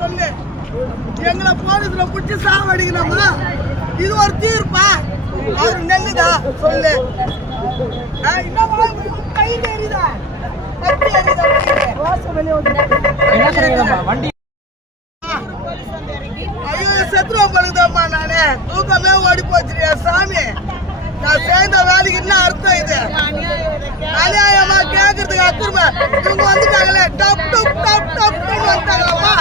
சொல்லு. எங்களை போலீஸ்ல புடிச்சு சாவடிக்கணுமா? இது ஒரு தீர்ப்பா? அவரு நெல்லுதா சொல்லு. கை தெரியுதா? ஐயோ செத்துருவா பழுதாம்மா. நானே தூக்கமே ஓடி போச்சுரியா சாமி. நான் சேர்ந்த வேலைக்கு என்ன அர்த்தம்? இது அநியாயமா கேக்குறதுக்கு அக்குறமா இவங்க வந்துட்டாங்களே. டப் டப் டப் டப் வந்துட்டாங்களா?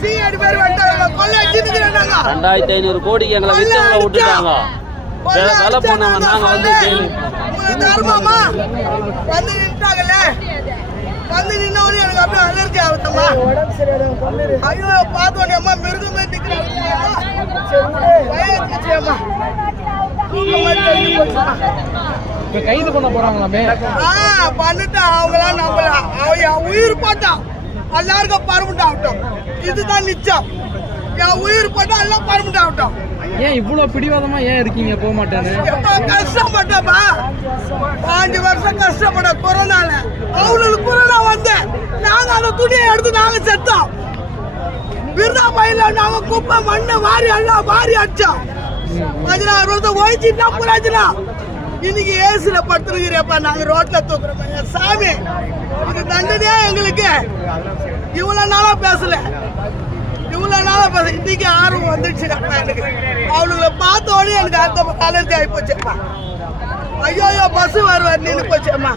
சிஐடி பேர் வந்துட்டாங்க. கொள்ளை அடிச்சுக்கிறாங்க. 2500 கோடிக்கு எங்களை வித்தவங்களை விட்டுட்டாங்க. வேலை போனவங்க நாங்க வந்து தர்மமா வந்து நின்றாங்கல்ல. வந்து நின்னவனே எனக்கு அப்படியே அலர்ஜி ஆகுதம்மா. ஐயோ பார்த்தோன்னே அம்மா மிருகமே நிற்கிறாங்கம்மா. கைது பண்ண போறாங்களாமே. பண்ணிட்டா அவங்களாம் நம்பலாம். என் உயிர் போட்டா எல்லாருக்கும் பர்மனெண்ட் ஆகட்டும். இதுதான் நிச்சயம். என் உயிர் போட்டா எல்லாம் பர்மனெண்ட் ஆகட்டும். ஏன் இவ்வளவு பிடிவாதமா ஏன் இருக்கீங்க? போக மாட்டேன்னு கஷ்டப்பட்டப்பா. 5 வருஷம் கஷ்டப்பட கொரோனால. அவங்களுக்கு கொரோனா வந்து நாங்க அந்த துணியை எடுத்து நாங்க செத்தோம். விருதா பயில நாங்க குப்பை மண்ணை வாரி எல்லாம் வாரி அடிச்சோம். 16 வருஷம் ஓய்ச்சிட்டா புராஜனா. இன்னைக்கு ஏசில படுத்துருக்கிறப்பா. நாங்க ரோட்ல தூக்குறோம் சாமி. இது தண்டனையா எங்களுக்கு? இவ்வளவு நாளா பேசல. இவ்வளவு நாளா பேச இன்னைக்கு ஆர்வம் வந்துடுச்சுப்பா எனக்கு. அவளுங்களை பார்த்த உடனே எனக்கு அந்த அலர்ஜி ஆகி போச்சுப்பா. ஐயோ பஸ் வருவார் நின்று போச்சும்மா.